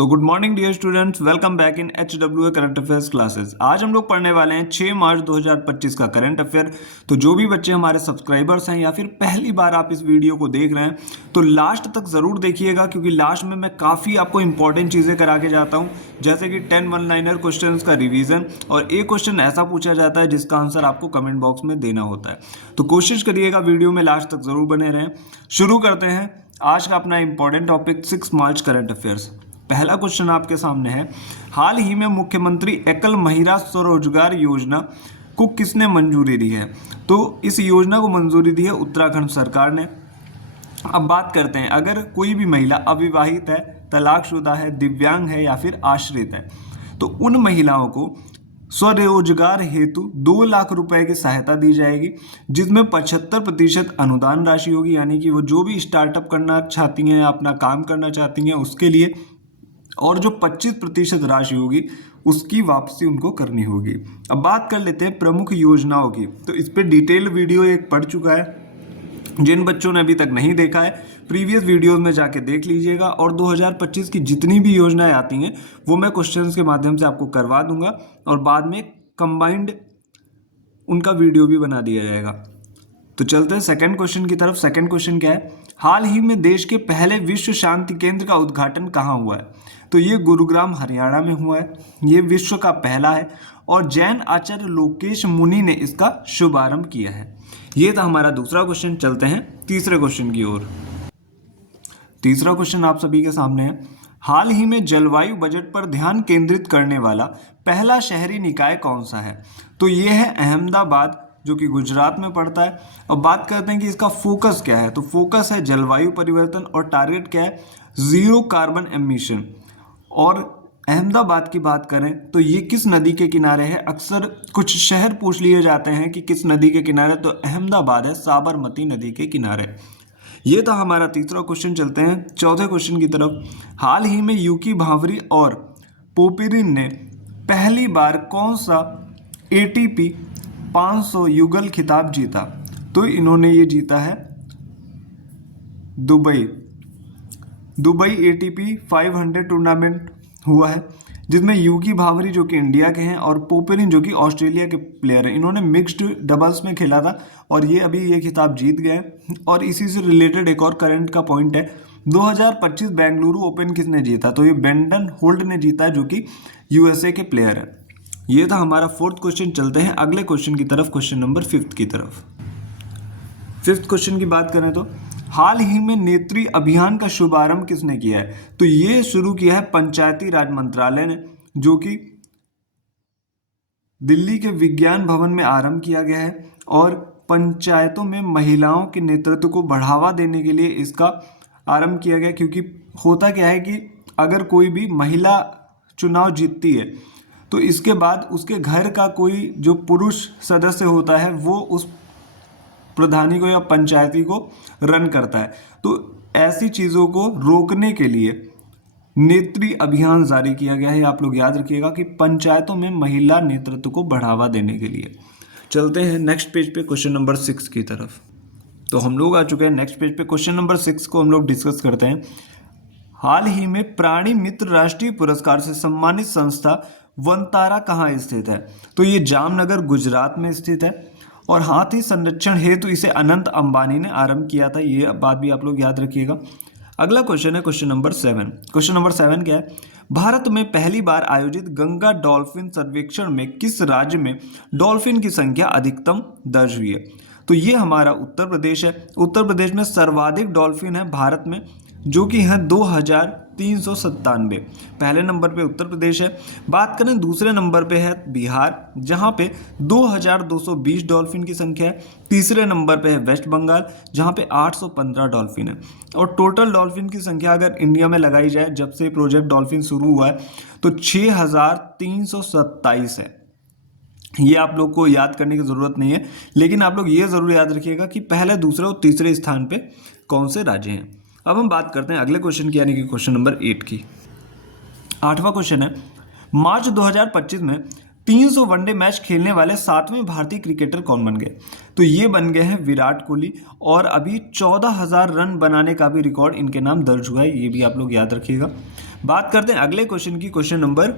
So good morning dear students, welcome back in HWA current affairs classes. आज हम लोग पढ़ने वाले हैं 6 मार्च 2025 का करंट अफेयर। तो जो भी बच्चे हमारे सब्सक्राइबर्स हैं या फिर पहली बार आप इस वीडियो को देख रहे हैं तो लास्ट तक ज़रूर देखिएगा, क्योंकि लास्ट में मैं काफ़ी आपको इंपॉर्टेंट चीज़ें करा के जाता हूँ, जैसे कि 10 वन लाइनर क्वेश्चन का रिविजन, और एक क्वेश्चन ऐसा पूछा जाता है जिसका आंसर आपको कमेंट बॉक्स में देना होता है। तो कोशिश करिएगा वीडियो में लास्ट तक ज़रूर बने रहें। शुरू करते हैं आज का अपना इंपॉर्टेंट टॉपिक 6 मार्च करंट अफेयर्स। पहला क्वेश्चन आपके सामने है, हाल ही में मुख्यमंत्री एकल महिला स्वरोजगार योजना को किसने मंजूरी दी है? तो इस योजना को मंजूरी दी है उत्तराखंड सरकार ने। अब बात करते हैं, अगर कोई भी महिला अविवाहित है, तलाकशुदा है, दिव्यांग है या फिर आश्रित है, तो उन महिलाओं को स्वरोजगार हेतु 2 लाख रुपए की सहायता दी जाएगी, जिसमें 75% अनुदान राशि होगी, यानी कि वो जो भी स्टार्टअप करना चाहती हैं, अपना काम करना चाहती हैं उसके लिए, और जो 25% राशि होगी उसकी वापसी उनको करनी होगी। अब बात कर लेते हैं प्रमुख योजनाओं की। तो इस पर डिटेल वीडियो एक पढ़ चुका है, जिन बच्चों ने अभी तक नहीं देखा है प्रीवियस वीडियोस में जाके देख लीजिएगा, और 2025 की जितनी भी योजनाएं आती हैं वो मैं क्वेश्चंस के माध्यम से आपको करवा दूंगा, और बाद में कंबाइंड उनका वीडियो भी बना दिया जाएगा। तो चलते हैं सेकंड क्वेश्चन की तरफ। सेकंड क्वेश्चन क्या है, हाल ही में देश के पहले विश्व शांति केंद्र का उद्घाटन कहाँ हुआ है? तो ये गुरुग्राम हरियाणा में हुआ है, ये विश्व का पहला है, और जैन आचार्य लोकेश मुनि ने इसका शुभारंभ किया है। ये था हमारा दूसरा क्वेश्चन। चलते हैं तीसरे क्वेश्चन की ओर। तीसरा क्वेश्चन आप सभी के सामने है, हाल ही में जलवायु बजट पर ध्यान केंद्रित करने वाला पहला शहरी निकाय कौन सा है? तो ये है अहमदाबाद, जो कि गुजरात में पड़ता है। अब बात करते हैं कि इसका फोकस क्या है। तो फोकस है जलवायु परिवर्तन, और टारगेट क्या है? 0 कार्बन एमिशन। और अहमदाबाद की बात करें तो ये किस नदी के किनारे है? अक्सर कुछ शहर पूछ लिए जाते हैं कि किस नदी के किनारे, तो अहमदाबाद है साबरमती नदी के किनारे। ये था हमारा तीसरा क्वेश्चन। चलते हैं चौथे क्वेश्चन की तरफ। हाल ही में यूकी भावरी और पोपेरिन ने पहली बार कौन सा ATP 500 युगल खिताब जीता? तो इन्होंने ये जीता है दुबई ATP 500 टूर्नामेंट हुआ है, जिसमें यूकी भावरी जो कि इंडिया के हैं और पोपेरिन जो कि ऑस्ट्रेलिया के प्लेयर हैं, इन्होंने मिक्स्ड डबल्स में खेला था और ये अभी ये खिताब जीत गए। और इसी से रिलेटेड एक और करंट का पॉइंट है, 2025 बेंगलुरु ओपन किसने जीता? तो ये बेंडन होल्ड ने जीता, जो कि USA के प्लेयर है। ये था हमारा फोर्थ क्वेश्चन। चलते हैं अगले क्वेश्चन की तरफ, क्वेश्चन नंबर 5 की तरफ। फिफ्थ क्वेश्चन की बात करें तो, हाल ही में नेत्री अभियान का शुभारंभ किसने किया है? तो ये शुरू किया है पंचायती राज मंत्रालय ने, जो कि दिल्ली के विज्ञान भवन में आरंभ किया गया है, और पंचायतों में महिलाओं के नेतृत्व को बढ़ावा देने के लिए इसका आरंभ किया गया। क्योंकि होता क्या है कि अगर कोई भी महिला चुनाव जीतती है तो इसके बाद उसके घर का कोई जो पुरुष सदस्य होता है वो उस प्रधानी को या पंचायती को रन करता है। तो ऐसी चीज़ों को रोकने के लिए नेत्री अभियान जारी किया गया है। आप लोग याद रखिएगा कि पंचायतों में महिला नेतृत्व को बढ़ावा देने के लिए। चलते हैं नेक्स्ट पेज पे, क्वेश्चन नंबर 6 की तरफ। तो हम लोग आ चुके हैं नेक्स्ट पेज पे। क्वेश्चन नंबर 6 को हम लोग डिस्कस करते हैं। हाल ही में प्राणी मित्र राष्ट्रीय पुरस्कार से सम्मानित संस्था वनतारा कहाँ स्थित है? तो ये जामनगर गुजरात में स्थित है, और हाथी संरक्षण हेतु इसे अनंत अंबानी ने आरंभ किया था। ये बात भी आप लोग याद रखिएगा। अगला क्वेश्चन है क्वेश्चन नंबर 7। क्वेश्चन नंबर 7 क्या है, भारत में पहली बार आयोजित गंगा डॉल्फिन सर्वेक्षण में किस राज्य में डॉल्फिन की संख्या अधिकतम दर्ज हुई है? तो ये हमारा उत्तर प्रदेश है। उत्तर प्रदेश में सर्वाधिक डॉल्फिन है भारत में, जो कि है 2397। पहले नंबर पे उत्तर प्रदेश है। बात करें दूसरे नंबर पे है बिहार, जहाँ पे 2220 डॉल्फिन की संख्या है। तीसरे नंबर पे है वेस्ट बंगाल, जहाँ पे 815 डॉल्फिन है। और टोटल डॉल्फिन की संख्या अगर इंडिया में लगाई जाए जब से प्रोजेक्ट डॉल्फिन शुरू हुआ है तो 6327 है। ये आप लोग को याद करने की ज़रूरत नहीं है, लेकिन आप लोग ये ज़रूर याद रखिएगा कि पहले, दूसरे और तीसरे स्थान पे कौन से राज्य हैं। अब हम बात करते हैं अगले क्वेश्चन की, यानी कि क्वेश्चन नंबर 8 की। 8वां क्वेश्चन है, मार्च 2025 में 300 वनडे मैच खेलने वाले 7वें भारतीय क्रिकेटर कौन बन गए? तो ये बन गए हैं विराट कोहली, और अभी 14,000 रन बनाने का भी रिकॉर्ड इनके नाम दर्ज हुआ है। ये भी आप लोग याद रखिएगा। बात करते हैं अगले क्वेश्चन की, क्वेश्चन नंबर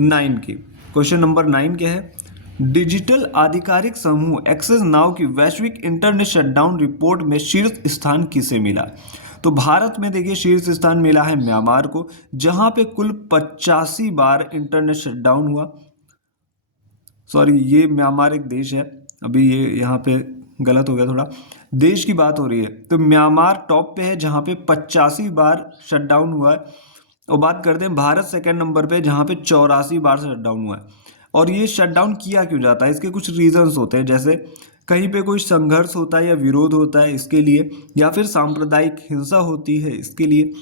9 की। क्वेश्चन नंबर 9 क्या है? डिजिटल आधिकारिक समूह एक्सेस नाउ की वैश्विक इंटरनेट शटडाउन रिपोर्ट में शीर्ष स्थान किसे मिला? तो भारत में देखिए शीर्ष स्थान मिला है म्यांमार को, जहां पे कुल 85 बार इंटरनेट शटडाउन हुआ। सॉरी, ये म्यांमार एक देश है, अभी ये यहाँ पे गलत हो गया थोड़ा, देश की बात हो रही है। तो म्यांमार टॉप पे है जहाँ पे 85 बार शटडाउन हुआ है। और बात करते हैं भारत सेकंड नंबर पे जहाँ पे 84 बार शटडाउन हुआ है। और ये शटडाउन किया क्यों जाता है, इसके कुछ रीजंस होते हैं, जैसे कहीं पे कोई संघर्ष होता है या विरोध होता है इसके लिए, या फिर सांप्रदायिक हिंसा होती है इसके लिए,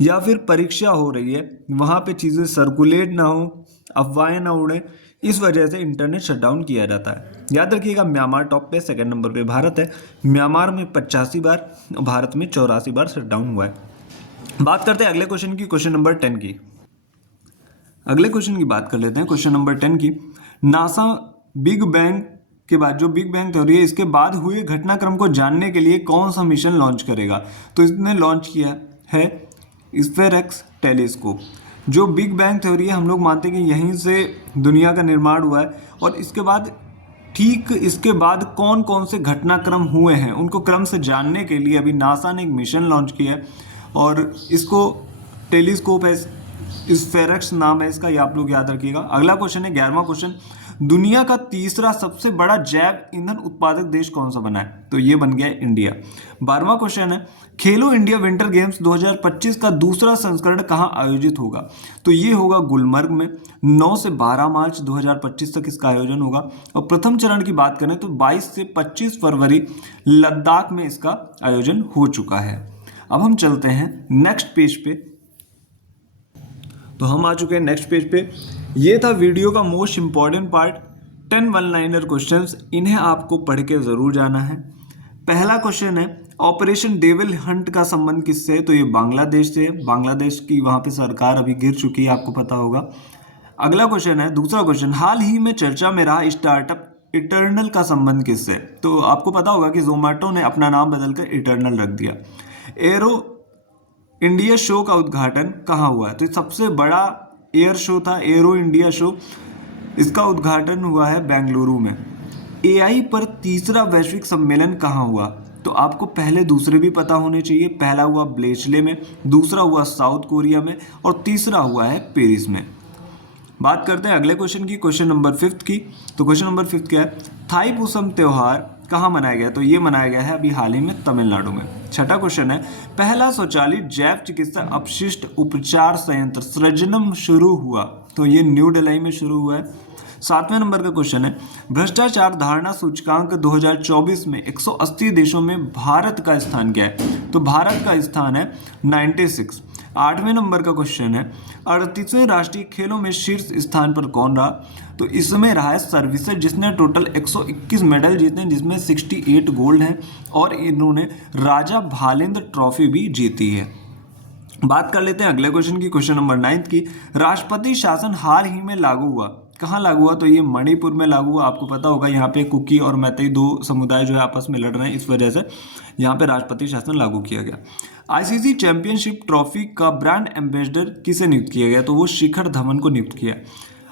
या फिर परीक्षा हो रही है वहाँ पे चीज़ें सर्कुलेट ना हो, अफवाहें ना उड़े, इस वजह से इंटरनेट शटडाउन किया जाता है। याद रखिएगा म्यांमार टॉप पे, सेकंड नंबर पे भारत है। म्यांमार में 85 बार, भारत में 84 बार शटडाउन हुआ है। बात करते हैं अगले क्वेश्चन की, क्वेश्चन नंबर 10 की। अगले क्वेश्चन की बात कर लेते हैं, क्वेश्चन नंबर 10 की। नासा बिग बैंग के बाद, जो बिग बैंग थ्योरी है, इसके बाद हुए घटनाक्रम को जानने के लिए कौन सा मिशन लॉन्च करेगा? तो इसने लॉन्च किया है स्फेरेक्स टेलीस्कोप। जो बिग बैंग थ्योरी है, हम लोग मानते हैं कि यहीं से दुनिया का निर्माण हुआ है, और इसके बाद ठीक इसके बाद कौन कौन से घटनाक्रम हुए हैं उनको क्रम से जानने के लिए अभी नासा ने एक मिशन लॉन्च किया है, और इसको टेलीस्कोप है, स्फेरेक्स नाम है इसका, ये आप लोग याद रखिएगा। अगला क्वेश्चन है 11वां क्वेश्चन। दुनिया का तीसरा सबसे बड़ा जैव ईंधन उत्पादक देश कौन सा बना है? तो ये बन गया इंडिया। 12वां क्वेश्चन है, खेलो इंडिया विंटर गेम्स 2025 का दूसरा संस्करण कहां आयोजित होगा? तो ये होगा गुलमर्ग में। 9 से 12 मार्च 2025 तक इसका आयोजन होगा। और प्रथम चरण की बात करें तो 22 से 25 फरवरी लद्दाख में इसका आयोजन हो चुका है। अब हम चलते हैं नेक्स्ट पेज पे। तो हम आ चुके हैं नेक्स्ट पेज पे। ये था वीडियो का most important part, 10 one liner questions, इन्हें आपको पढ़ के जरूर जाना है। पहला क्वेश्चन है, ऑपरेशन डेविल हंट का संबंध किससे है? तो ये बांग्लादेश से है। बांग्लादेश की वहां पे सरकार अभी गिर चुकी है, आपको पता होगा। अगला क्वेश्चन है, दूसरा क्वेश्चन, हाल ही में चर्चा में रहा स्टार्टअप इटर्नल का संबंध किससे? तो आपको पता होगा कि जोमेटो ने अपना नाम बदलकर इटर्नल रख दिया। एरो इंडिया शो का उद्घाटन कहाँ हुआ है? तो सबसे बड़ा एयर शो था एरो इंडिया शो, इसका उद्घाटन हुआ है बेंगलुरु में। एआई पर तीसरा वैश्विक सम्मेलन कहाँ हुआ? तो आपको पहले दूसरे भी पता होने चाहिए। पहला हुआ ब्लेचले में, दूसरा हुआ साउथ कोरिया में, और तीसरा हुआ है पेरिस में। बात करते हैं अगले क्वेश्चन की, क्वेश्चन नंबर 5 की। तो क्वेश्चन नंबर 5 क्या है? थाई पुसम त्योहार कहाँ मनाया गया? तो ये मनाया गया है अभी हाल ही में तमिलनाडु में। छठा क्वेश्चन है, पहला स्वचालित जैव चिकित्सा अपशिष्ट उपचार संयंत्र सृजनम शुरू हुआ? तो ये न्यू दिल्ली में शुरू हुआ है। 7वें नंबर का क्वेश्चन है, भ्रष्टाचार धारणा सूचकांक 2024 में 180 देशों में भारत का स्थान क्या है? तो भारत का स्थान है 96। 8वें नंबर का क्वेश्चन है, 38वें राष्ट्रीय खेलों में शीर्ष स्थान पर कौन रहा? तो इसमें रहा है सर्विसेज, जिसने टोटल 121 मेडल जीते हैं, जिसमें 68 गोल्ड हैं, और इन्होंने राजा भालेंद्र ट्रॉफी भी जीती है। बात कर लेते हैं अगले क्वेश्चन की, क्वेश्चन नंबर 9 की। राष्ट्रपति शासन हाल ही में लागू हुआ, कहाँ लागू हुआ? तो ये मणिपुर में लागू हुआ। आपको पता होगा यहाँ पे कुकी और मैतेई दो समुदाय जो है आपस में लड़ रहे हैं, इस वजह से यहाँ पे राष्ट्रपति शासन लागू किया गया। आईसीसी चैंपियनशिप ट्रॉफी का ब्रांड एम्बेसडर किसे नियुक्त किया गया? तो वो शिखर धवन को नियुक्त किया।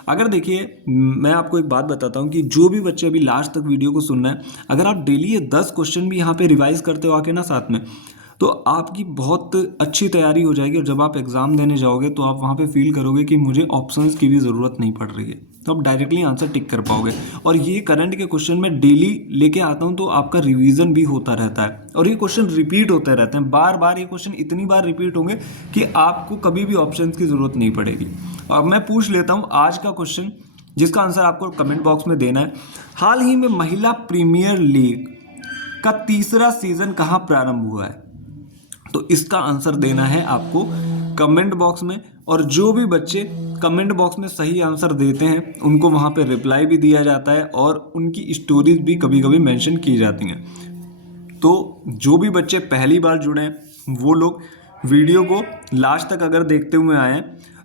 अगर देखिए, मैं आपको एक बात बताता हूँ कि जो भी बच्चे अभी लास्ट तक वीडियो को सुन रहे हैं, अगर आप डेली ये 10 क्वेश्चन भी यहाँ पे रिवाइज करते हो आके ना साथ में, तो आपकी बहुत अच्छी तैयारी हो जाएगी। और जब आप एग्जाम देने जाओगे तो आप वहाँ पे फील करोगे कि मुझे ऑप्शंस की भी ज़रूरत नहीं पड़ रही है, तो आप डायरेक्टली आंसर टिक कर पाओगे। और ये करंट के क्वेश्चन मैं डेली लेके आता हूँ, तो आपका रिवीजन भी होता रहता है, और ये क्वेश्चन रिपीट होते रहते हैं। बार बार ये क्वेश्चन इतनी बार रिपीट होंगे कि आपको कभी भी ऑप्शंस की ज़रूरत नहीं पड़ेगी। अब मैं पूछ लेता हूँ आज का क्वेश्चन, जिसका आंसर आपको कमेंट बॉक्स में देना है। हाल ही में महिला प्रीमियर लीग का तीसरा सीजन कहाँ प्रारंभ हुआ है? तो इसका आंसर देना है आपको कमेंट बॉक्स में। और जो भी बच्चे कमेंट बॉक्स में सही आंसर देते हैं उनको वहाँ पे रिप्लाई भी दिया जाता है, और उनकी स्टोरीज भी कभी कभी मेंशन की जाती हैं। तो जो भी बच्चे पहली बार जुड़े हैं वो लोग वीडियो को लास्ट तक अगर देखते हुए आए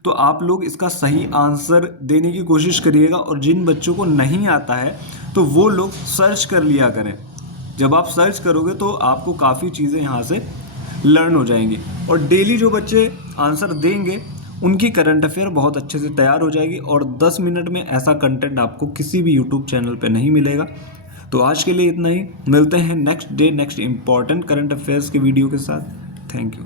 तो आप लोग इसका सही आंसर देने की कोशिश करिएगा। और जिन बच्चों को नहीं आता है तो वो लोग सर्च कर लिया करें। जब आप सर्च करोगे तो आपको काफ़ी चीज़ें यहाँ से लर्न हो जाएंगी। और डेली जो बच्चे आंसर देंगे उनकी करंट अफेयर बहुत अच्छे से तैयार हो जाएगी और 10 मिनट में ऐसा कंटेंट आपको किसी भी यूट्यूब चैनल पे नहीं मिलेगा। तो आज के लिए इतना ही, मिलते हैं next day next important current affairs के वीडियो के साथ। Thank you.